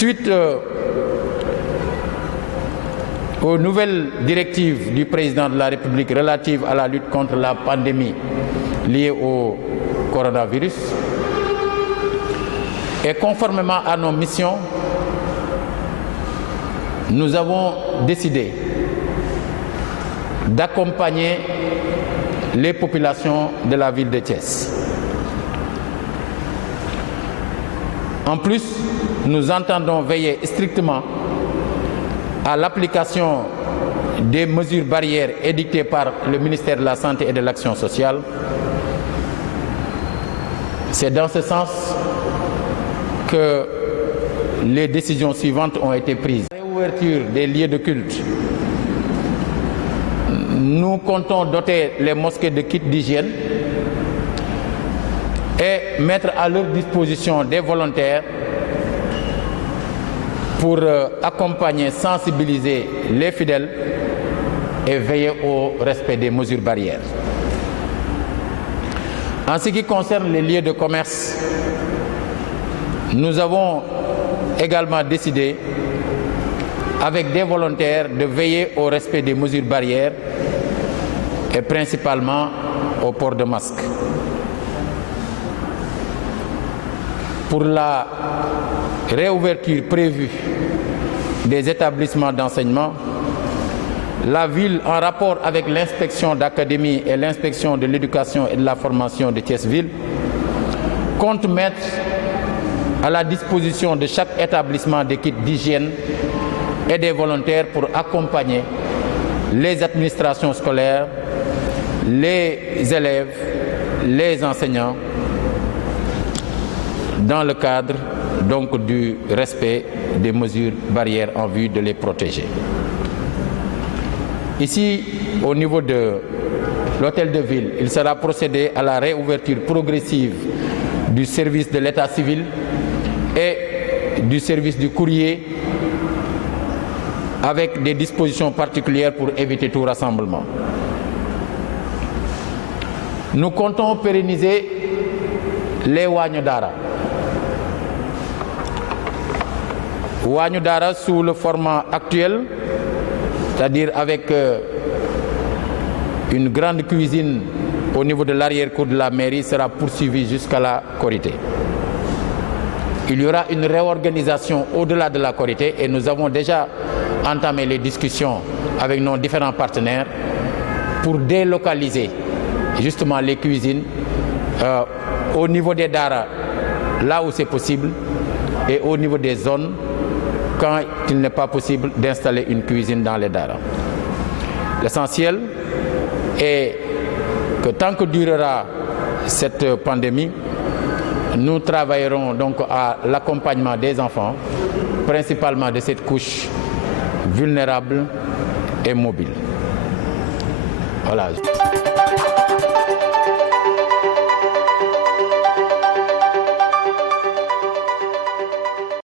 Suite aux nouvelles directives du président de la République relatives à la lutte contre la pandémie liée au coronavirus, et conformément à nos missions, nous avons décidé d'accompagner les populations de la ville de Thiès. En plus, nous entendons veiller strictement à l'application des mesures barrières édictées par le ministère de la Santé et de l'Action sociale. C'est dans ce sens que les décisions suivantes ont été prises. Réouverture des lieux de culte. Nous comptons doter les mosquées de kits d'hygiène et mettre à leur disposition des volontaires pour accompagner, sensibiliser les fidèles et veiller au respect des mesures barrières. En ce qui concerne les lieux de commerce, nous avons également décidé, avec des volontaires, de veiller au respect des mesures barrières et principalement au port de masque. Pour la réouverture prévue des établissements d'enseignement, la ville, en rapport avec l'inspection d'académie et l'inspection de l'éducation et de la formation de Thiès-Ville, compte mettre à la disposition de chaque établissement des kits d'hygiène et des volontaires pour accompagner les administrations scolaires, les élèves, les enseignants dans le cadre donc du respect des mesures barrières en vue de les protéger. Ici, au niveau de l'hôtel de ville, il sera procédé à la réouverture progressive du service de l'état civil et du service du courrier avec des dispositions particulières pour éviter tout rassemblement. Nous comptons pérenniser les Wañu Dara. Wañu Dara sous le format actuel, c'est-à-dire avec une grande cuisine au niveau de l'arrière-cour de la mairie, sera poursuivie jusqu'à la Korité. Il y aura une réorganisation au-delà de la Korité et nous avons déjà entamé les discussions avec nos différents partenaires pour délocaliser justement les cuisines au niveau des Dara, là où c'est possible, et au niveau des zones, quand il n'est pas possible d'installer une cuisine dans les Dara. L'essentiel est que tant que durera cette pandémie, nous travaillerons donc à l'accompagnement des enfants, principalement de cette couche vulnérable et mobile. Voilà.